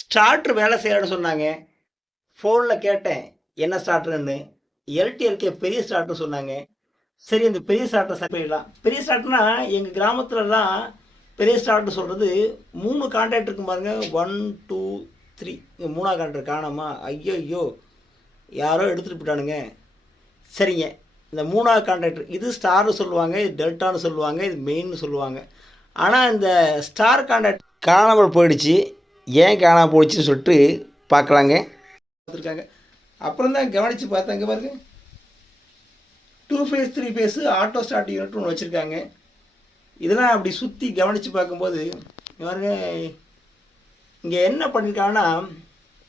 Starter வேலை செய்யலன்னு சொன்னாங்க. ஃபோனில் கேட்டேன் என்ன ஸ்டார்ட்ருன்னு எல்டிஎல்கே பெரிய ஸ்டார்ட்ரு சொன்னாங்க. சரி இந்த பெரிய ஸ்டார்ட்டை செலக்ட் பண்ணிடலாம். பெரிய ஸ்டார்ட்னா எங்கள் கிராமத்துலலாம் பெரிய ஸ்டார்ட்னு சொல்கிறது மூணு கான்ட்ராக்ட் இருக்கும் பாருங்கள் ஒன் டூ த்ரீ இங்கே மூணாவது கான்ட்ராக்ட் காணாமா ஐயோ ஐயோ யாரோ எடுத்துகிட்டு போயிட்டானுங்க. சரிங்க. இந்த மூணாவது கான்ட்ராக்டர் இது ஸ்டார்னு சொல்லுவாங்க இது டெல்டான்னு சொல்லுவாங்க இது மெயின்னு சொல்லுவாங்க. ஆனால் இந்த ஸ்டார் கான்ட்ராக்ட் காணாமல் போயிடுச்சு. ஏன் காணாமல் போயிடுச்சுன்னு சொல்லிட்டு பார்க்கலாங்க. பார்த்துருக்காங்க. அப்புறம் தான் கவனித்து பார்த்தாங்க பாருங்க. Two phase three phase auto start unit ஒன்று வச்சுருக்காங்க. இதெல்லாம் அப்படி சுற்றி கவனித்து பார்க்கும்போது பாருங்க இங்கே என்ன பண்ணியிருக்காங்கன்னா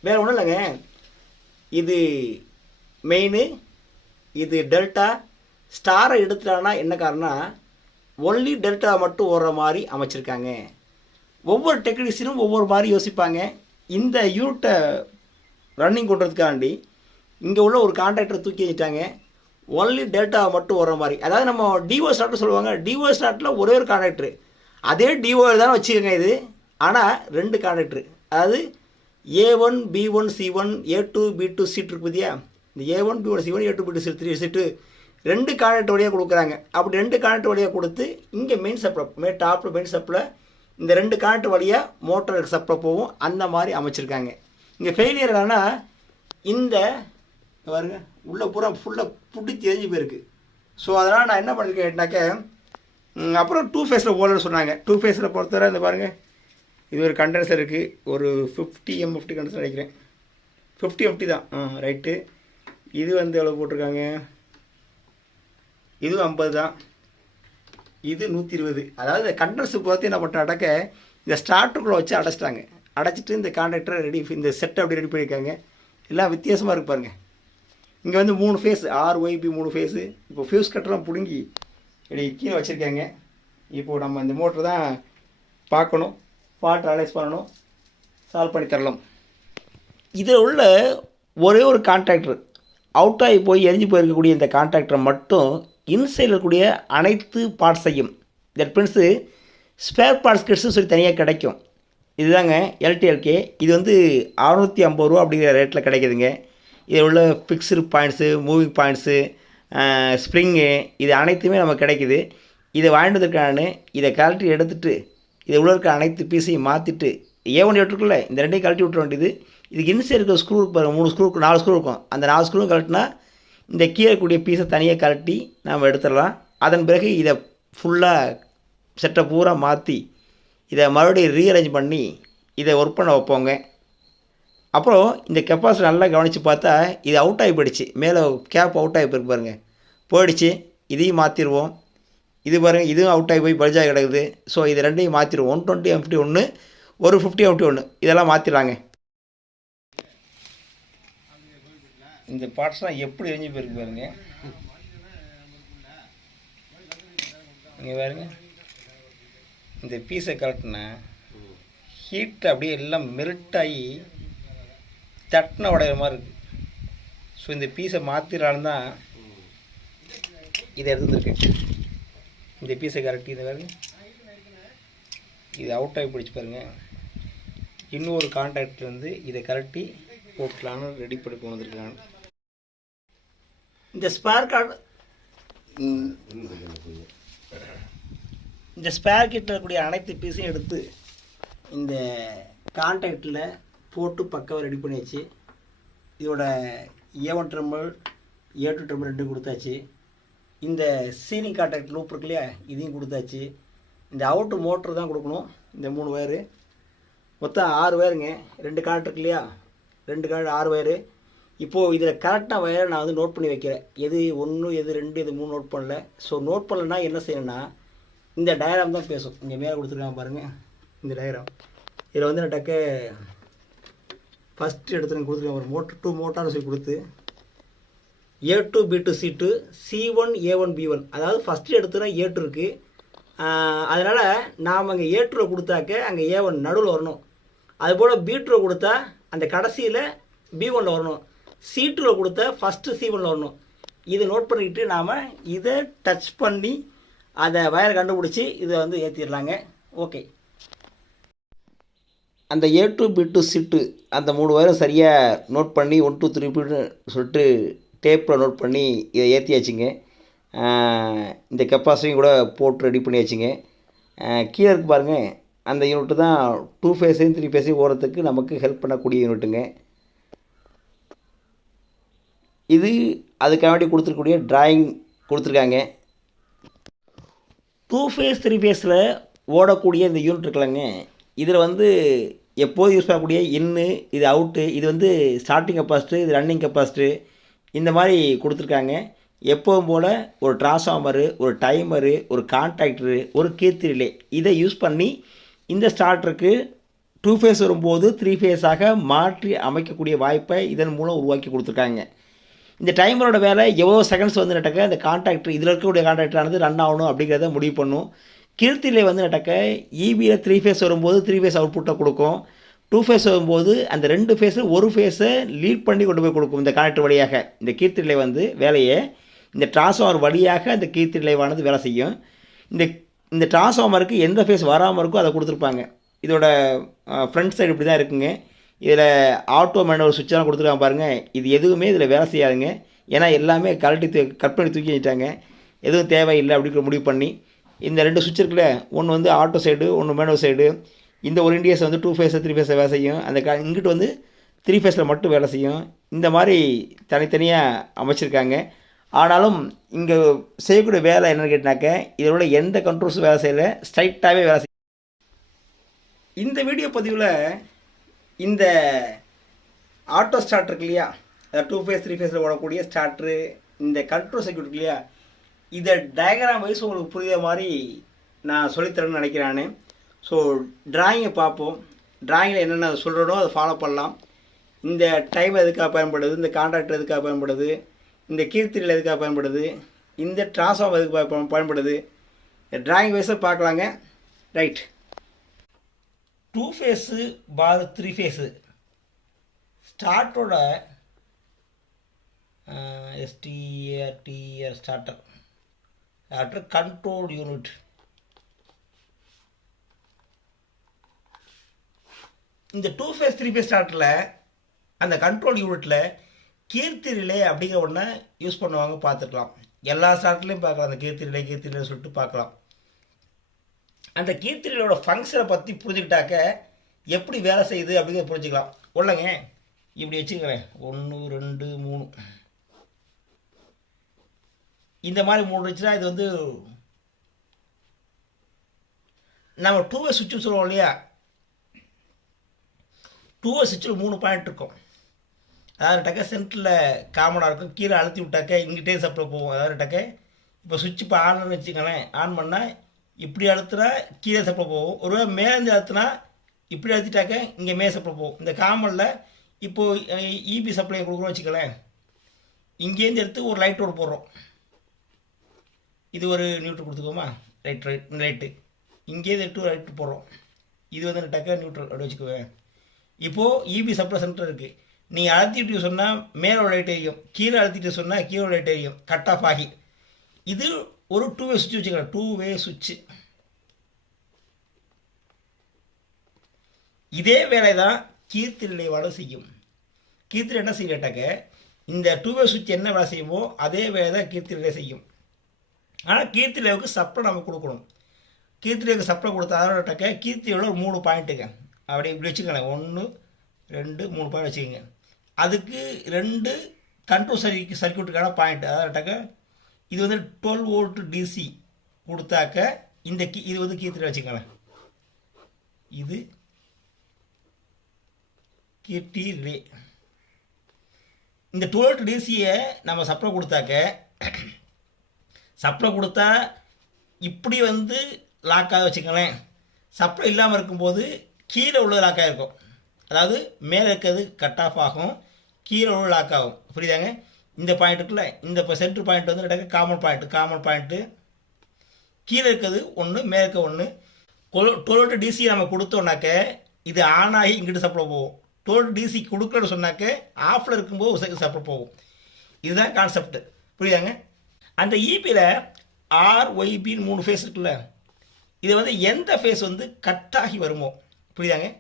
வேறு ஒன்றும் இல்லைங்க. இது மெயினு இது டெல்டா ஸ்டாரை எடுத்துட்டாங்கன்னா என்ன காரணம் ஒன்லி டெல்டா மட்டும் ஓடுற மாதிரி அமைச்சிருக்காங்க. ஒவ்வொரு டெக்னீஷியனும் ஒவ்வொரு மாதிரி யோசிப்பாங்க. இந்த யூனிட்டை ரன்னிங் பண்ணுறதுக்காண்டி இங்கே உள்ள ஒரு கான்ட்ராக்டரை தூக்கி வச்சுட்டாங்க ஒன்லி டேட்டா மட்டும் வர மாதிரி. அதாவது நம்ம டிஓ நாட்டு சொல்லுவாங்க. டிஓஎஸ் நாட்டில் ஒரே ஒரு கான்ட்ராக்டர் அதே டிஓ தானே வச்சுக்கோங்க இது. ஆனால் ரெண்டு கான்ட்ராக்டர் அதாவது A one B one C one A two B two seat இருக்கு பார்த்தியா இந்த A one B one C one A two B two seat three seat ரெண்டு கான்ட்ராக்ட் வழியாக கொடுக்குறாங்க. அப்படி ரெண்டு கான்ட்ராக்ட் வழியாக கொடுத்து இங்கே மெயின் சப்ளை மே டாப்பில் மெயின் சப்ளை இந்த ரெண்டு கான்ட்ராக்ட் வழியாக மோட்டருக்கு சப்ளை போகும். அந்த மாதிரி அமைச்சிருக்காங்க. இங்கே ஃபெயிலியர் ஆனால் இந்த பாருங்க உள்ளே பூரா ஃபுல்லாக புட்டி எரிஞ்சு போயிருக்கு. ஸோ அதனால் நான் என்ன பண்ணியிருக்கேன் ம், அப்புறம் டூ ஃபேஸில் போகலன்னு சொன்னாங்க. டூ ஃபேஸில் பொறுத்தவரை இந்த பாருங்கள் இது ஒரு கண்டென்சர் இருக்குது ஒரு ஃபிஃப்டி எம் ஃபிஃப்டி கண்டென்சர் நினைக்கிறேன். ஃபிஃப்டி ஃபிஃப்டி தான். ஆ ரைட்டு இது வந்து எவ்வளோ போட்டிருக்காங்க? இதுவும் ஐம்பது தான். இது நூற்றி இருபது அதாவது கண்டென்சர் பார்த்து என்ன பண்ணுறாடக்க இந்த ஸ்டார்ட்டுக்குள்ளே வச்சு அடைச்சிட்டாங்க. அடைச்சிட்டு இந்த கான்ட்ராக்டரை ரெடி இந்த செட்டை அப்படி ரெடி பண்ணியிருக்காங்க. எல்லாம் வித்தியாசமாக இருக்கு பாருங்க. இங்கே வந்து மூணு ஃபேஸ் ஆறு ஒய்பி மூணு ஃபேஸு இப்போ ஃபியூஸ் கட்டெல்லாம் பிடுங்கி இப்படி கீழே வச்சுருக்காங்க. இப்போது நம்ம இந்த மோட்ரு தான் பார்க்கணும். ஃபால்ட் அனலைஸ் பண்ணணும். சால்வ் பண்ணி தரலாம். இதில் உள்ள ஒரே ஒரு கான்ட்ராக்டர் அவுட் ஆகி போய் எரிஞ்சு போயிருக்கக்கூடிய இந்த கான்ட்ராக்டரை மட்டும் இன்சைடில் இருக்கக்கூடிய அனைத்து பார்ட்ஸையும் தட் மீன்ஸு ஸ்பேர் பார்ட்ஸ் கிட்ஸும் சொல்லி தனியாக கிடைக்கும். இதுதாங்க எல்டிஎல்கே இது வந்து அறுநூற்றி ஐம்பது ரூபா அப்படிங்கிற ரேட்டில் கிடைக்குதுங்க. இதில் உள்ள fixed points moving points spring இது அனைத்துமே நமக்கு கிடைக்குது. இதை வாங்கிட்டு இதை கழட்டி எடுத்துகிட்டு இதை உள்ள இருக்க அனைத்து பீஸையும் மாற்றிட்டு ஏ ஒன் இருக்குல்ல இந்த ரெண்டையும் கழட்டி விட்டுற வேண்டியது. இதுக்கு இன்சைட் இருக்கிற ஸ்க்ரூ இருக்கு மூணு ஸ்க்ரூ நாலு ஸ்க்ரூ இருக்கும். அந்த நாலு ஸ்க்ரூ கழட்டினா இந்த கீழே கூடிய பீஸை தனியாக கழட்டி நாம் எடுத்துடலாம். அதன் பிறகு இதை ஃபுல்லாக செட்டை பூரா மாற்றி இதை மறுபடியும் ரீஅரேஞ்ச் பண்ணி இதை ஒர்க் பண்ண வைப்போங்க. அப்புறம் இந்த கெப்பாசிட்டி நல்லா கவனித்து பார்த்தா இது அவுட் ஆகி போயிடுச்சு. மேலே கேப் அவுட் ஆகி போயிருக்கு பாருங்கள் போயிடுச்சு. இதையும் மாற்றிடுவோம் இது பாருங்கள் இதுவும் அவுட் ஆகி போய் பல்ஜாக கிடக்குது. ஸோ இது ரெண்டையும் மாற்றிடுவோம் ஒன் டுவெண்ட்டி ஃபிஃப்டி ஒன்று ஒரு ஃபிஃப்டி எம்ஃப்டி ஒன்று இதெல்லாம் மாற்றிடலாங்க இந்த பார்ட்ஸ்லாம் எப்படி எரிஞ்சு போயிருக்கு பாருங்க. நீங்கள் பாருங்க. இந்த பீஸை கலட்டினா ஹீட் அப்படியே எல்லாம் மெல்ட்டாகி தட்டின உடையிற மாதிரி இருக்குது ஸோ இந்த பீஸை மாற்றிடலான்னு தான் இதை எடுத்துருக்கு இந்த பீஸை கரெக்ட் இதை பாருங்க. இது அவுட் ஆகி பிடிச்சி பாருங்க. இன்னொரு கான்ட்ராக்ட் வந்து இதை கரட்டி போட்டலான்னு ரெடி பண்ணி கொண்டு வந்திருக்காங்க. இந்த ஸ்பேர் கார்டு இந்த ஸ்பேர் கிட்டில் இருக்கக்கூடிய அனைத்து பீஸையும் எடுத்து இந்த கான்டாக்டில் போட்டு பக்காவாக ரெடி பண்ணியாச்சு. இதோட ஏ ஒன் ட்ரம்பிள் ஏ டூ ட்ரம்பிள் ரெண்டும் கொடுத்தாச்சு. இந்த சீலிங் கான்டாக்ட் லூப் இருக்கு இல்லையா இதையும் கொடுத்தாச்சு. இந்த அவுட்டு மோட்ரு தான் கொடுக்கணும் இந்த மூணு வயரு மொத்தம் ஆறு வயருங்க ரெண்டு கார்டு இருக்கு இல்லையா ரெண்டு கார்டு ஆறு வயரு இப்போது இதில் கரெக்டாக வயரை நான் வந்து நோட் பண்ணி வைக்கிறேன். எது ஒன்று எது ரெண்டு எது மூணு நோட் பண்ணல. ஸோ நோட் பண்ணலன்னா என்ன செய்யணும்னா இந்த டயக்ராம் தான் பேசும். இங்கே மேலே கொடுத்துருக்காங்க பாருங்கள் இந்த டயக்ராம் இதில் வந்து நான் டக்க ஃபஸ்ட்டு எடுத்து கொடுத்துருக்கேன் ஒரு மோட்டர் டூ மோட்டார்னு சொல்லி கொடுத்து A two B two C two C one A one B one அதாவது ஃபஸ்ட்டு எடுத்துனா ஏ டூ இருக்குது அதனால் நாம் அங்கே ஏ டூவில் கொடுத்தாக்க அங்கே ஏ ஒன் நடுவில் வரணும். அதுபோல் பி டூவில் கொடுத்தா அந்த கடைசியில் பி ஒனில் வரணும். சீட்டில் கொடுத்த ஃபஸ்ட்டு சீவனில் வரணும். இதை நோட் பண்ணிக்கிட்டு நாம் இதை டச் பண்ணி அதை வயரை கண்டுபிடிச்சி இதை வந்து ஏற்றிடலாங்க ஓகே அந்த A two B two C two அந்த மூணு வயரும் சரியாக நோட் பண்ணி ஒன் டூ த்ரீ சொல்லிட்டு டேப்பில் நோட் பண்ணி இதை ஏற்றியாச்சுங்க இந்த கெப்பாசிட்டியும் கூட போட்டு ரெடி பண்ணியாச்சுங்க. கீழே இருக்கு பாருங்கள் அந்த யூனிட்டு தான் டூ ஃபேஸையும் த்ரீ ஃபேஸையும் ஓடுறதுக்கு நமக்கு ஹெல்ப் பண்ணக்கூடிய யூனிட்டுங்க இது அதுக்காண்டி கொடுத்துருக்கக்கூடிய டிராயிங் கொடுத்துருக்காங்க. டூ ஃபேஸ் த்ரீ ஃபேஸில் ஓடக்கூடிய இந்த யூனிட் இருக்கலங்க இதில் வந்து எப்போது யூஸ் பண்ணக்கூடிய? இன்னு இது அவுட்டு இது வந்து ஸ்டார்டிங் கெப்பாசிட்டு இது ரன்னிங் கெப்பாசிட்டு இந்த மாதிரி கொடுத்துருக்காங்க. எப்போவும் போல் ஒரு டிரான்ஸ்ஃபார்மரு ஒரு டைமரு ஒரு கான்டாக்டரு ஒரு கீர்த்தி ரிலே இதை யூஸ் பண்ணி இந்த ஸ்டார்டருக்கு டூ ஃபேஸ் வரும்போது த்ரீ ஃபேஸாக மாற்றி அமைக்கக்கூடிய வாய்ப்பை இதன் மூலம் உருவாக்கி கொடுத்துருக்காங்க. இந்த டைமரோட வேலை எவ்வளோ செகண்ட்ஸ் வந்து நடக்க இந்த கான்டாக்டர் இதில் இருக்கக்கூடிய கான்டாக்டரானது ரன் ஆகணும் அப்படிங்கிறத முடிவு பண்ணும். கீர்த்திலே வந்து நடக்க இபியில் த்ரீ ஃபேஸ் வரும்போது த்ரீ ஃபேஸ் அவுட்புட்டை கொடுக்கும். டூ ஃபேஸ் வரும்போது அந்த ரெண்டு ஃபேஸு ஒரு ஃபேஸை லீட் பண்ணி கொண்டு போய் கொடுக்கும் இந்த கனெக்டர் வழியாக. இந்த கீர்த்திலே வந்து வேலையை இந்த டிரான்ஸ்ஃபார்மர் வழியாக அந்த கீர்த்தி நிலைவானது வேலை செய்யும். இந்த இந்த டிரான்ஸ்ஃபார்மருக்கு எந்த ஃபேஸ் வராமல் இருக்கோ அதை கொடுத்துருப்பாங்க. இதோட ஃப்ரண்ட் சைடு இப்படி தான் இருக்குங்க. இதில் ஆட்டோ மேனுவல் சுவிட்செல்லாம் கொடுத்துருக்காங்க பாருங்கள் இது எதுவுமே இதில் வேலை செய்யாதுங்க. ஏன்னா எல்லாமே கழட்டி தூ கட் பண்ணி தூக்கி வச்சிட்டாங்க எதுவும் தேவையில்லை அப்படிங்கிற முடிவு பண்ணி இந்த ரெண்டு சுவிட்ச் இருக்குல்ல ஒன்று வந்து ஆட்டோ சைடு ஒன்று மேனோ சைடு இந்த ஒரு இண்டியஸ் வந்து டூ ஃபேஸை த்ரீ ஃபேஸை வேலை செய்யும். அந்த க இங்கிட்டு வந்து த்ரீ ஃபேஸில் மட்டும் வேலை செய்யும். இந்த மாதிரி தனித்தனியாக அமைச்சிருக்காங்க. ஆனாலும் இங்கே செய்யக்கூடிய வேலை என்னென்னு கேட்டினாக்க இதில் உள்ள எந்த கண்ட்ரோல்ஸும் வேலை செய்யலை. ஸ்ட்ரைட்டாகவே வேலை செய்யும் இந்த வீடியோ பதிவில் இந்த ஆட்டோ ஸ்டார்ட் இருக்கு இல்லையா? டூ ஃபேஸ் த்ரீ ஃபேஸில் ஓடக்கூடிய ஸ்டார்ட்ரு இந்த கண்ட்ரோல் சர்க்கியூட் இருக்கு இல்லையா? இதை டயக்ராம் வைஸ் உங்களுக்கு புரியுற மாதிரி நான் சொல்லித்தரேன்னு நினைக்கிறேன் ஸோ டிராயிங்கை பார்ப்போம். டிராயிங்கில் என்னென்ன சொல்கிறனோ அதை ஃபாலோ பண்ணலாம். இந்த டைம் எதுக்காக பயன்படுது? இந்த கான்ட்ராக்டர் எதுக்காக பயன்படுது? இந்த கீர்த்திரியில் எதுக்காக பயன்படுது? இந்த டிரான்ஸ்ஃபார்ம் எதுக்கு பயன்படுது? டிராயிங் வைஸை பார்க்கலாங்க. Right two phase for three phase ஸ்டார்ட்டோட எஸ்டிஆர்டிஆர் ஸ்டார்டர் ஸ்டார்டர் கண்ட்ரோல் யூனிட் இந்த டூ ஃபேஸ் த்ரீ ஃபேஸ் ஸ்டார்டரில் அந்த கண்ட்ரோல் யூனிட்டில் கீர்த்தி ரிலே அப்படிங்கிற ஒன்று யூஸ் பண்ணுவாங்க பார்த்துக்கலாம். எல்லா ஸ்டார்ட்லேயும் பார்க்கலாம் அந்த கீர்த்தி ரிலே கீர்த்தி ரிலே சொல்லிட்டு பார்க்கலாம். அந்த கீர்த்தி ஃபங்க்ஷனை பற்றி புரிஞ்சுக்கிட்டாக்க எப்படி வேலை செய்யுது அப்படிங்கிறத புரிஞ்சுக்கலாம். உள்ளங்க இப்படி வச்சுக்கிறேன் ஒன்று ரெண்டு மூணு. இந்த மாதிரி மூணு இருந்துச்சுன்னா இது வந்து நம்ம டூவே சுவிட்சு சொல்லுவோம் இல்லையா? டூவே சுவிட்சில் மூணு பாயிண்ட் இருக்கும். அதாவது டக்க சென்டரில் காமனாக இருக்கும் கீழே அழுத்தி விட்டாக்க இங்கிட்டே சப்ளை போவோம் அதாவது டக்க இப்போ சுவிட்ச் இப்போ ஆன் வச்சுக்கோங்களேன். ஆன் பண்ணால் இப்படி அழுத்தினா கீழே சப்ளை போகும். ஒருவேளை மேலேருந்து அழுத்தினா இப்படி அழுத்திட்டாக்க இங்கே மே சப்ளை போகும். இந்த காமனில் இப்போது இபி சப்ளை கொடுக்குறோம் வச்சுக்கலேன் இங்கேருந்து எடுத்து ஒரு லைட் ரோடு போடுறோம். இது ஒரு நியூட்ரல் கொடுத்துக்கோமா? ரைட் ரைட் லைட்டு இங்கேருந்து எடுத்து ஒரு லைட்டு போடுறோம். இது வந்து டக்க நியூட்ரல் அப்படி வச்சுக்குவேன் இப்போது இபி சப்ளை சென்டர் இருக்குது நீ அழுத்திட்டு சொன்னால் மேலே லைட் எரியும். கீழே அழுத்திட்டு சொன்னால் கீழே லைட் எரியும். கட் ஆஃப் ஆகி. இது ஒரு டூ வே சுவிட்ச் வச்சுக்கலாம் டூ வே சுவிட்சு இதே வேலை தான் கீர்த்தி நிலைவாட செய்யும். கீர்த்தி என்ன செய்ய கேட்டாக்க இந்த டூ வே சுவிட்ச் என்ன வேலை செய்யுமோ அதே வேலை தான் கீர்த்தி நிலை செய்யும். ஆனால் கீர்த்தி நிலைவுக்கு சப்ளை நம்ம கொடுக்கணும். கீர்த்தி நிலைவுக்கு சப்ளை கொடுத்தா கேட்டாக்க கீர்த்தியோட ஒரு மூணு பாயிண்ட்டுங்க அப்படி இப்படி வச்சுக்கோங்களேன். ஒன்று ரெண்டு மூணு பாயிண்ட் வச்சுக்கோங்க. அதுக்கு ரெண்டு கண்ட்ரோல் சர்க்கி சர்க்கியூட்டுக்கான பாயிண்ட் அதாவட்டாக்க இது வந்து டுவெல் வோல்ட் டிசி கொடுத்தாக்க இந்த கீ இது வந்து கீர்த்தியில் வச்சுக்கோங்களேன். இது கீர்த்தி ரிலே இந்த டுவெல் டிசியை நம்ம சப்ளை கொடுத்தாக்க சப்ளை கொடுத்தா இப்படி வந்து லாக்காக வச்சுக்கோங்களேன். சப்ளை இல்லாமல் இருக்கும்போது கீழே உள்ள லாக்காக இருக்கும் அதாவது மேலே இருக்கிறது கட் ஆஃப் ஆகும். கீழே உள்ள லாக் ஆகும். புரியுதாங்க? இந்த பாயிண்ட் இருக்குல்ல இந்த இப்போ சென்டர் பாயிண்ட் வந்து ரெண்டாக்க காமன் பாயிண்ட் காமன் பாயிண்ட்டு கீழே இருக்கிறது ஒன்று மேற்க ஒன்று டுவெல் டிசி நம்ம கொடுத்தோம்னாக்க இது ஆன் ஆகி இங்கிட்டு சப்ளை போகும். டோல்ட் டிசி கொடுக்கலன்னு சொன்னாக்க ஆஃபில் இருக்கும்போது ஒரு செகண்ட் சப்ளை போகும். இதுதான் கான்செப்ட் புரியுதாங்க? அந்த இபியில் ஆர் ஒய்பின்னு மூணு ஃபேஸ் இருக்குல்ல. இது வந்து எந்த ஃபேஸ் வந்து கட்டாகி வருமோ? புரியுதாங்க?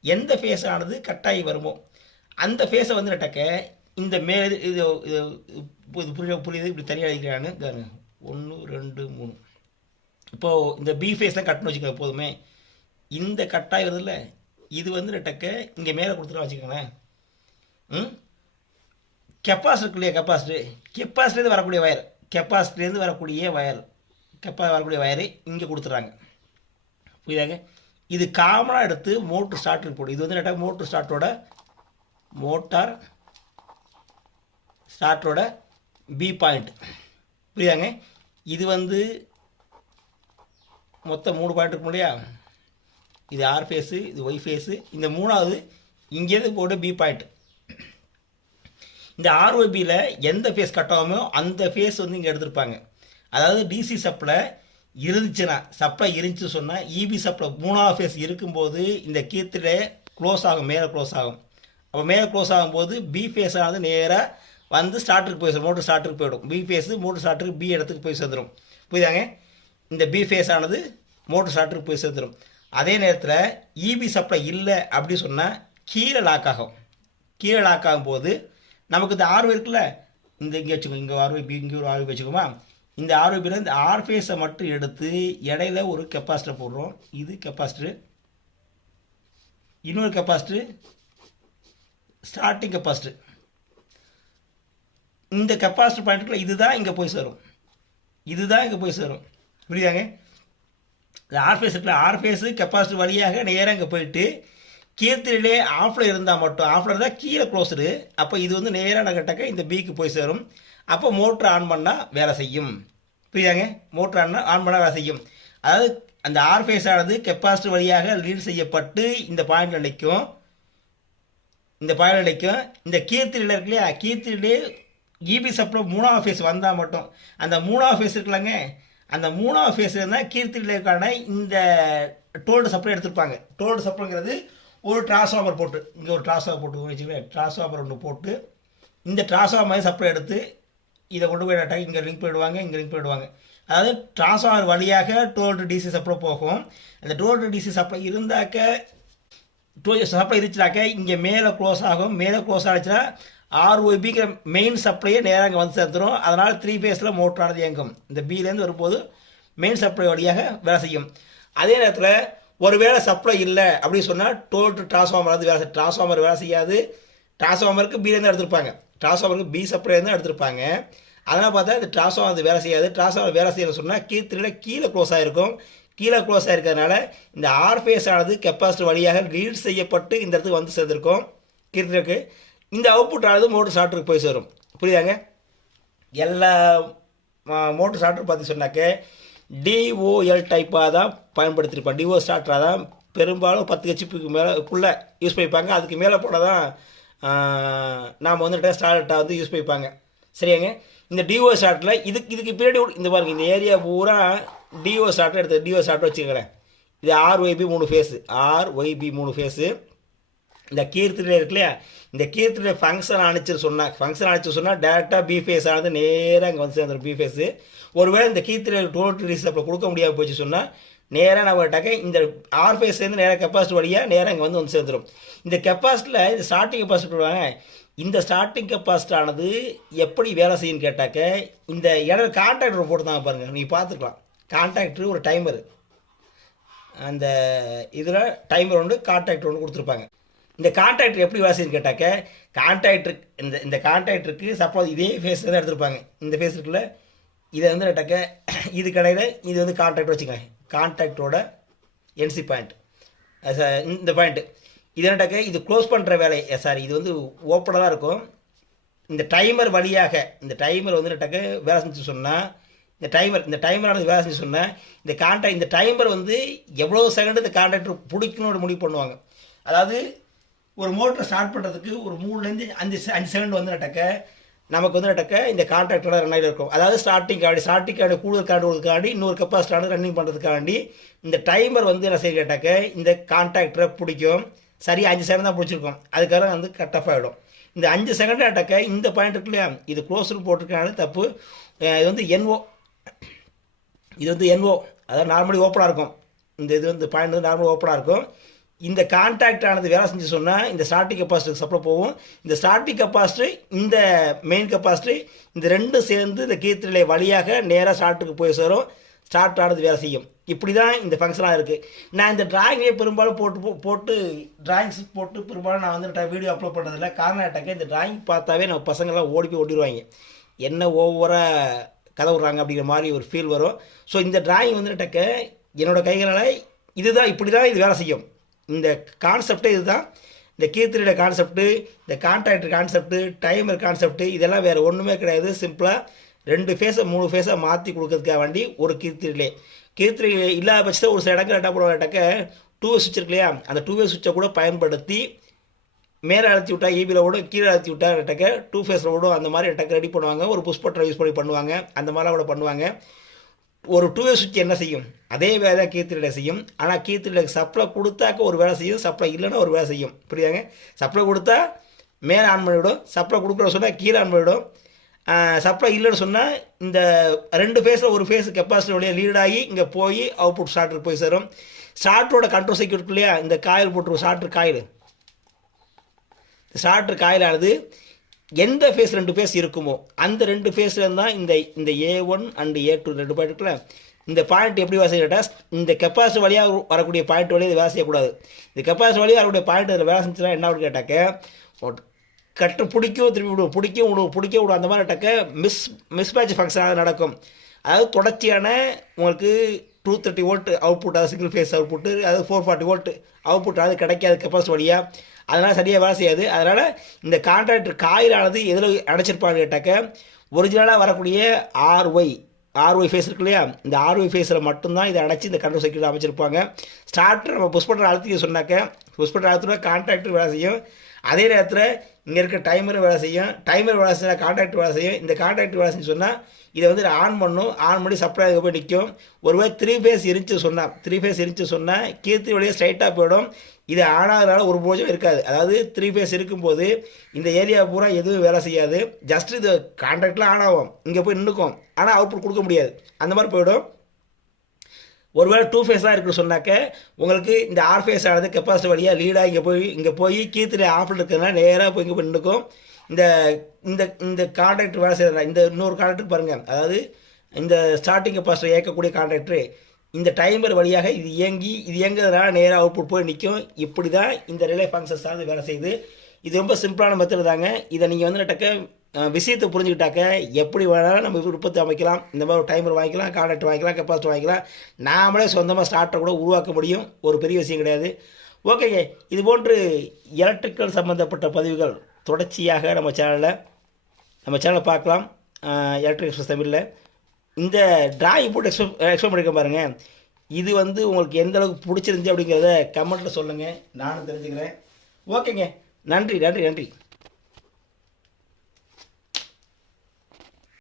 எந்த ஃபேஸ் ஆனது வருமோ? அந்த ஃபேஸை வந்து நட்டக்க இந்த மேலே இது இது புரிய புரியுது இப்படி தனியாக அடிக்கிறான்னு ஒன்று ரெண்டு மூணு. இப்போது இந்த பி ஃபேஸ் தான் கட்டணும் வச்சுக்கோங்க எப்போதுமே. இந்த கட்டாய் வருதுல்ல இது வந்து டக்க இங்கே மேலே கொடுத்துட்டா வச்சுக்கோங்களேன். ம்? கெப்பாசிட்டி இருக்கு இல்லையா கெப்பாசிட்டி கெப்பாசிட்டிலேருந்து வரக்கூடிய வயர் கெப்பாசிட்டிலேருந்து வரக்கூடிய வயர் கெப்பா வரக்கூடிய வயரு இங்கே கொடுத்துட்றாங்க. புரியுதாங்க? இது காமனாக எடுத்து மோட்ரு ஸ்டார்ட் போடும் இது வந்து நட்டாக மோட்ரு ஸ்டார்ட்டோட மோட்டார் ஸ்டார்ட்டோட பி பாயிண்ட் புரியாங்க இது வந்து மொத்தம் மூணு பாயிண்ட் இருக்கும் இல்லையா? இது ஆர் ஃபேஸு இது ஒய் ஃபேஸு இந்த மூணாவது இங்கேருந்து போட்டு பி பாயிண்ட் இந்த ஆர்ஓபியில் எந்த ஃபேஸ் கட் ஆகுமோ அந்த ஃபேஸ் வந்து இங்கே எடுத்திருப்பாங்க. அதாவது டிசி சப்ளை இருந்துச்சுன்னா சப்ளை இருந்துச்சு சொன்னால் இபி சப்ளை மூணாவது ஃபேஸ் இருக்கும்போது இந்த கீர்த்திலே க்ளோஸ் ஆகும் மேலே க்ளோஸ் ஆகும். அப்போ மேலே க்ளோஸ் ஆகும்போது பி ஃபேஸ் ஆனது நேராக வந்து ஸ்டார்டருக்கு போய் மோட்டர் ஸ்டார்டருக்கு போயிடும். பி ஃபேஸு மோட்டர் ஸ்டார்டருக்கு பி இடத்துக்கு போய் சேர்ந்துடும் புரியுதாங்க? இந்த பி ஃபேஸ் ஆனது மோட்டர் ஸ்டார்டருக்கு போய் சேர்ந்துடும் அதே நேரத்தில் இபி சப்ளை இல்லை அப்படி சொன்னால் கீழே லாக் ஆகும். கீழே லாக் ஆகும்போது நமக்கு இந்த ஆர்வம் இருக்குல்ல? இந்த இங்கே வச்சுக்கோ இங்கே ஆர்வம் இங்கே ஒரு ஆர்வம் வச்சுக்கோமா? இந்த ஆர்வியில் இந்த ஆர் ஃபேஸை மட்டும் எடுத்து இடையில ஒரு கெப்பாசிட்டர் போடுறோம். இது கெப்பாசிட்டர் இன்னொரு கெப்பாசிட்டர் ஸ்டார்டிங் கெப்பாசிட்டர் இந்த கெப்பாசிட்டி பாயிண்ட்டுக்குள்ள இதுதான் இங்கே போய் சேரும். இதுதான் இங்கே போய் சேரும். புரியுதாங்க? இந்த ஆர்ஃபேஸ் இருக்குல்ல ஆர்ஃபேஸு கெப்பாசிட்டி வழியாக நேராக இங்கே போயிட்டு கீர்த்திலே ஆஃபில் இருந்தால் மட்டும் ஆஃபில் இருந்தால் கீழே க்ளோஸ்டு அப்போ இது வந்து நேராக நகட்டக்க இந்த பிக்கு போய் சேரும். அப்போ மோட்ரு ஆன் பண்ணால் வேலை செய்யும். புரியுதாங்க? மோட்ரு ஆன் ஆன் பண்ணால் வேலை செய்யும். அதாவது அந்த ஆர்ஃபேஸ் ஆனது கெப்பாசிட்டி வழியாக லீட் செய்யப்பட்டு இந்த பாயிண்ட் நிலைக்கும் இந்த பாயிண்ட் நிலைக்கும் இந்த கீர்த்திரியில் இருக்கு இல்லையா கீர்த்திரிலே இபி சப்ளை மூணாவது ஃபேஸ் வந்தால் மட்டும். அந்த மூணாவது ஃபேஸ் இருக்குல்லங்க அந்த மூணாவது ஃபேஸ் இருந்தால் கீர்த்திரிலேக்கான இந்த டோல்டு சப்ளை எடுத்துருப்பாங்க. டோல்டு சப்ளைங்கிறது ஒரு டிரான்ஸ்ஃபார்மர் போட்டு இங்கே ஒரு டிரான்ஸ்ஃபார்மர் போட்டு வச்சுக்கோங்க டிரான்ஸ்ஃபார்மர் ஒன்று போட்டு இந்த டிரான்ஸ்ஃபார்மர் சப்ளை எடுத்து இதை கொண்டு போய் நட்டாங்க இங்கே லிங்க் போயிடுவாங்க இங்கே லிங்க் போயிடுவாங்க அதாவது டிரான்ஸ்ஃபார்மர் வழியாக டோல்டு டிசி சப்ளை போகும். அந்த டோல்டு டிசி சப்ளை இருந்தாக்க டூ சப்ளை இருந்துச்சுனாக்க இங்கே மேலே க்ளோஸ் ஆகும். மேலே க்ளோஸ் ஆகிடுச்சுன்னா ஆர்ஓபிங்கிற மெயின் சப்ளையே நேராக அங்கே வந்து சேர்த்துரும் அதனால் த்ரீ ஃபேஸில் மோட்டரானது இயங்கும். இந்த பிலேருந்து வரும்போது மெயின் சப்ளை வழியாக வேலை செய்யும். அதே நேரத்தில் ஒருவேளை சப்ளை இல்லை அப்படின்னு சொன்னால் டோல்டு டிரான்ஸ்ஃபார்மர் வந்து வேலை டிரான்ஸ்ஃபார்மர் வேலை செய்யாது. டிரான்ஸ்ஃபார்மருக்கு பிலேருந்து எடுத்திருப்பாங்க. டிரான்ஸ்ஃபார்மருக்கு பி சப்ளை தான் எடுத்திருப்பாங்க. அதனால் பார்த்தா இந்த டிரான்ஸ்ஃபார்மர் அது வேலை செய்யாது. டிரான்ஸ்ஃபார்மர் வேலை செய்யணும்னு சொன்னால் கீழ்த்திரியில் கீழே க்ளோஸ் ஆகிருக்கும் கீழே க்ளோஸ் ஆகிருக்கிறதுனால இந்த ஆர் ஃபேஸ் ஆனது கெப்பாசிட்டி வழியாக லீட் செய்யப்பட்டு இந்த இடத்துக்கு வந்து சேர்ந்துருக்கும். கீர்த்திற்கு இந்த அவுட்புட் ஆனது மோட்டர் ஸ்டார்டருக்கு போய் சேரும். புரியுதாங்க? எல்லா மோட்டர் ஸ்டார்டர் பார்த்து சொன்னாக்க டிஓஎல் டைப்பாக தான் பயன்படுத்தியிருப்பாங்க டிஓ ஸ்டார்டராக தான் பெரும்பாலும் பத்து ஹெச்பிக்கு மேலேக்குள்ளே யூஸ் பண்ணிப்பாங்க. அதுக்கு மேலே போட தான் நாம் வந்துட்டு ஸ்டார்ட்டாக வந்து யூஸ் பண்ணிப்பாங்க. சரியாங்க? இந்த டிஓ ஸ்டார்ட்டில் இதுக்கு இதுக்கு பின்னாடி இந்த பாருங்கள் இந்த ஏரியா பூரா டிஓ ஸ்டார்ட்டர் எடுத்து டிஓ ஸ்டார்ட்டர் வச்சுக்கிறேன் இது ஆர் ஒய்பி மூணு ஃபேஸு ஆர் ஒய்பி மூணு ஃபேஸு இந்த கீர்த்தனை இருக்கு இல்லையா? இந்த கீர்த்தனை ஃபங்க்ஷன் அனுப்பிச்சு சொன்னால் ஃபங்க்ஷன் அனுப்பிச்சு சொன்னால் டேரெக்டாக பிஃபேஸ் ஆனது நேராக இங்கே வந்து சேர்ந்துடும் பிஃபேஸு ஒருவேளை இந்த கீர்த்தனை டோட்டல் ரிசப்டில் கொடுக்க முடியாது போச்சு சொன்னால் நேராக நம்ம கேட்டாக்க இந்த ஆர் ஃபேஸ்லேருந்து நேராக கெப்பாசிட்டி வழியாக நேராக இங்கே வந்து வந்து சேர்ந்துடும் இந்த கெப்பாசிட்டியில் இந்த ஸ்டார்டிங் கெப்பாசிட்டி விடுவாங்க இந்த ஸ்டார்டிங் கெப்பாசிட்டி ஆனது எப்படி வேலை செய்யுன்னு கேட்டாக்க இந்த இடம் கான்டாக்டர் போட்டுருந்தாங்க பாருங்கள் நீங்கள் பார்த்துக்கலாம். கான்ட்ராக்டர் ஒரு டைமரு அந்த இதில் டைமர் ஒன்று கான்ட்ராக்டர் ஒன்று கொடுத்துருப்பாங்க. இந்த கான்ட்ராக்டர் எப்படி வேலை செய்யுன்னு கேட்டாக்க கான்ட்ராக்டர் இந்த இந்த கான்ட்ராக்டருக்கு சப்போஸ் இதே ஃபேஸ் தான் எடுத்திருப்பாங்க. இந்த ஃபேஸ் இருக்குல்ல இதை வந்து கேட்டாக்க இது கடையில் இது வந்து கான்டாக்ட் வச்சுக்கோங்க. கான்ட்ராக்டோட என்சி பாயிண்ட் இந்த பாயிண்ட்டு இது என்னட்டாக்க இது க்ளோஸ் பண்ணுற வேலை. சாரி இது வந்து ஓப்பனாக தான் இருக்கும். இந்த டைமர் வழியாக இந்த டைமர் வந்து நட்டாக்க வேலை செஞ்சு சொன்னால் இந்த டைமர் இந்த டைமரானது வேலை செஞ்சு சொன்னால் இந்த கான்ட்ராக்ட் இந்த டைமர் வந்து எவ்வளோ செகண்ட் இந்த கான்ட்ராக்டர் பிடிக்கணும்னு முடிவு பண்ணுவாங்க. அதாவது ஒரு மோட்டரை ஸ்டார்ட் பண்ணுறதுக்கு ஒரு மூணுலேருந்து அஞ்சு செ- அஞ்சு செகண்ட் வந்து நடக்க நமக்கு வந்து நடக்க இந்த கான்டாக்டோட ரன் ஆகிட்டு இருக்கும். அதாவது ஸ்டார்டிங் காண்டி ஸ்டார்டிங் காண்டி கூடுதல் கார்டு கொடுக்காண்டி இன்னொரு கெப்பாசிட்டானது ரன்னிங் பண்ணுறதுக்காண்டி இந்த டைமர் வந்து என்ன செய்ய கேட்டாக்க இந்த கான்ட்ராக்டரை பிடிக்கும். சரி அஞ்சு செகண்ட் தான் பிடிச்சிருக்கும். அதுக்காக வந்து கட் ஆஃப் ஆகிடும் இந்த அஞ்சு செகண்ட் அட்டாக்க இந்த பாயிண்ட் இருக்கு இல்லையா? இது க்ளோஸில் போட்டிருக்கனால தப்பு. இது வந்து என்ஓ இது வந்து என்ஓ அதாவது நார்மலி ஓப்பனாக இருக்கும். இந்த இது வந்து பாயிண்ட் வந்து நார்மலி ஓப்பனாக இருக்கும். இந்த கான்டாக்ட் ஆனது வேலை செஞ்சு சொன்னால் இந்த ஸ்டார்டிங் கெப்பாசிட்டிக்கு சப்ளை போகும். இந்த ஸ்டார்டிங் கெப்பாசிட்டி இந்த மெயின் கெப்பாசிட்டி இந்த ரெண்டும் சேர்ந்து இந்த கீர்த்திலே வழியாக நேராக ஸ்டார்ட்டுக்கு போய் சேரும். ஸ்டார்ட் ஆனது வேலை செய்யும். இப்படி தான் இந்த ஃபங்க்ஷனாக இருக்குது நான் இந்த டிராயிங்கே பெரும்பாலும் போட்டு போ- போட்டு டிராயிங்ஸ் போட்டு பெரும்பாலும் நான் வந்து வீடியோ அப்லோட் பண்ணுறதில்ல காரணம் என்னட்டாக்க இந்த டிராயிங் பார்த்தாவே நம்ம பசங்கள்லாம் ஓடி போய் ஓடிடுவாங்க. என்ன ஓவராக கதை விட்றாங்க அப்படிங்கிற மாதிரி ஒரு ஃபீல் வரும். ஸோ இந்த டிராயிங் வந்துட்டாக்க என்னோடய கைகளால் இதுதான் இப்படி தான் இது வேலை செய்யும். இந்த கான்செப்டே இதுதான். இந்த கீர்த்திரியோட கான்செப்ட்டு இந்த கான்ட்ராக்டர் கான்செப்ட்டு டைமர் கான்செப்ட்டு இதெல்லாம் வேறு ஒன்றுமே கிடையாது. சிம்பிளாக ரெண்டு ஃபேஸை மூணு ஃபேஸை மாற்றி கொடுக்கறதுக்காக வேண்டி ஒரு கீர்த்தனிலே. கீர்த்திரி இல்லாத பட்சத்தில் ஒரு சில இடங்கள் என்ன பண்ணுவாங்கட்டாக்க டூ வே சுவிட்ச் இருக்கு இல்லையா? அந்த டூ வே சுவிட்சை கூட பயன்படுத்தி மேலே அழுத்தி விட்டா ஈபியில் ஓடும் கீழே அழுத்தி விட்டா எட்டக்க டூ ஃபேஸில் ஓடும். அந்த மாதிரி டக்கு ரெடி பண்ணுவாங்க. ஒரு புஷ் பட்டரை யூஸ் பண்ணி பண்ணுவாங்க. அந்த மாதிரிலாம் கூட பண்ணுவாங்க. ஒரு டூ வே சுவிட்ச் என்ன செய்யும்? அதே வேலை தான் செய்யும். ஆனால் கீர்த்திரிட சப்ளை கொடுத்தாக்க ஒரு வேலை செய்யும். சப்ளை இல்லைன்னா ஒரு வேலை செய்யும். புரியுதாங்க? சப்ளை கொடுத்தா மேலே ஆன் பண்ணிவிடும் சப்ளை கொடுக்குற சொன்னால் கீழே ஆன் பண்ணிவிடும் சப்ளை இல்லைன்னு சொன்னால் இந்த ரெண்டு ஃபேஸில் ஒரு ஃபேஸ் கெப்பாசிட்டி வழியாக லீட் ஆகி இங்கே போய் அவுட்புட் ஸ்டார்டருக்கு போய் சேரும். ஷார்ட்டோட கண்ட்ரோல் சர்க்யூட் இல்லையா? இந்த காயில் போட்டுருவோம் ஷார்ட்ரு காயில் ஸ்டார்டர் காயிலானது எந்த ஃபேஸ் ரெண்டு ஃபேஸ் இருக்குமோ அந்த ரெண்டு ஃபேஸில் தான் இந்த இந்த A one and A two ரெண்டு பாயிண்ட் இருக்குல்ல இந்த பாயிண்ட் எப்படி வேலை செய்யட்டா இந்த கெப்பாசிட்டி வழியாக வரக்கூடிய பாயிண்ட் வழியாக இது வேலை செய்யக்கூடாது. இந்த கெப்பாசிட்டி வழியாக வரக்கூடிய பாயிண்ட் இதில் வேலை செஞ்சுன்னா என்ன அப்படின்னு கேட்டாக்க ஒரு கட்டு பிடிக்கும் திருப்பி விடும் பிடிக்கும் விடும் பிடிக்க விடும் அந்த மாதிரி டக்க மிஸ் மிஸ் ஃபங்க்ஷன் ஃபங்க்ஷனாக நடக்கும். அதாவது தொடர்ச்சியான உங்களுக்கு டூ தேர்ட்டி வோல்ட் அவுட்புட் அதாவது சிங்கிள் ஃபேஸ் அவுட்புட்டு அதாவது ஃபோர் ஃபார்ட்டி வோல்ட் அவுட்புட் அது கிடைக்காது கெப்பாசிட்டி வழியாக அதனால் சரியாக வேலை செய்யாது. அதனால் இந்த கான்ட்ராக்டர் காயிலானது எதில் அடைச்சிருப்பாங்க கேட்டாக்க ஒரிஜினலாக வரக்கூடிய ஆர்ஒய் ஆர்ஒய் ஃபேஸ் இருக்கு இல்லையா? இந்த ஆர்ஒய் ஃபேஸில் மட்டும்தான் இதை அடைச்சி இந்த கண்ட்ரோல் சர்க்கியூட் அமைச்சிருப்பாங்க. ஸ்டார்டர் நம்ம புஷ் பண்ணுற அழுத்தி சொன்னாக்க புஷ் பண்ணுற அழுத்தினா கான்ட்ராக்டர் வேலை செய்யும். அதே நேரத்தில் இங்கே இருக்க டைமர் வேலை செய்யும் டைமர் வேலை செஞ்சால் கான்ட்ராக்ட் வேலை செய்யும். இந்த கான்ட்ராக்ட் வேலை செஞ்சு சொன்னால் இதை வந்து ஆன் பண்ணும் ஆன் பண்ணி சப்ளை போய் நிற்கும் ஒருவேளை த்ரீ ஃபேஸ் இருந்துச்சு சொன்னால் த்ரீ ஃபேஸ் இருந்துச்சு சொன்னால் கீர்த்தி வழியாக ஸ்ட்ரைட்டாக போயிடும். இது ஆன் ஆகிறதுனால ஒரு போஜம் இருக்காது. அதாவது த்ரீ ஃபேஸ் இருக்கும்போது இந்த ஏரியா பூரா எதுவும் வேலை செய்யாது. ஜஸ்ட் இது கான்ட்ராக்டில் ஆன் ஆகும். இங்கே போய் நின்றுக்கும் ஆனால் அவுட்புட் கொடுக்க முடியாது. அந்த மாதிரி போயிடும். ஒருவேளை டூ ஃபேஸாக இருக்குன்னு சொன்னாக்க உங்களுக்கு இந்த ஆர் ஃபேஸ் ஆனது கெப்பாசிட்டி வழியாக லீடாக இங்கே போய் இங்கே போய் கீர்த்திரி ஆஃபில் இருக்கிறதுனால நேராக போய் இங்கே போய் நின்றுக்கும் இந்த இந்த இந்த கான்ட்ராக்டர் வேலை செய்கிற இந்த இன்னொரு கான்ட்ராக்டர் பாருங்கள் அதாவது இந்த ஸ்டார்டிங் கெப்பாசிட்டி இயக்கக்கூடிய கான்ட்ராக்டர் இந்த டைமர் வழியாக இது இயங்கி இது இயங்குறதுனால நேராக அவுட்புட் போய் நிற்கும் இப்படி தான் இந்த ரிலே ஃபங்க்ஷன்ஸ் சார்ந்து வேலை செய்யுது. இது ரொம்ப சிம்பிளான மெத்தட் தாங்க. இதை நீங்கள் வந்து நட்டக்க விஷயத்தை புரிஞ்சுக்கிட்டாக்க எப்படி வேணாலும் நம்ம விருப்பத்தை அமைக்கலாம். இந்த மாதிரி ஒரு டைமர் வாங்கிக்கலாம் கான்ட்ராக்ட் வாங்கிக்கலாம் கெப்பாசிட்டி வாங்கிக்கலாம். நாமளே சொந்தமாக ஸ்டார்ட்டை கூட உருவாக்க முடியும். ஒரு பெரிய விஷயம் கிடையாது. ஓகேங்க இது போன்று எலக்ட்ரிக்கல் சம்மந்தப்பட்ட பதிவுகள் தொடர்ச்சியாக நம்ம சேனலில் நம்ம சேனலை பார்க்கலாம். எலக்ட்ரிக் எக்ஸ்பிரஸ் தமிழில். இந்த டிராயிங் போட்டு எக்ஸ்பிளைன் எக்ஸ்பிளைன் பண்ணிக்க பாருங்கள் இது வந்து உங்களுக்கு எந்த அளவுக்கு பிடிச்சிருந்துச்சி அப்படிங்கிறத கமெண்ட்டில் சொல்லுங்கள் நானும் தெரிஞ்சுக்கிறேன். ஓகேங்க நன்றி நன்றி நன்றி.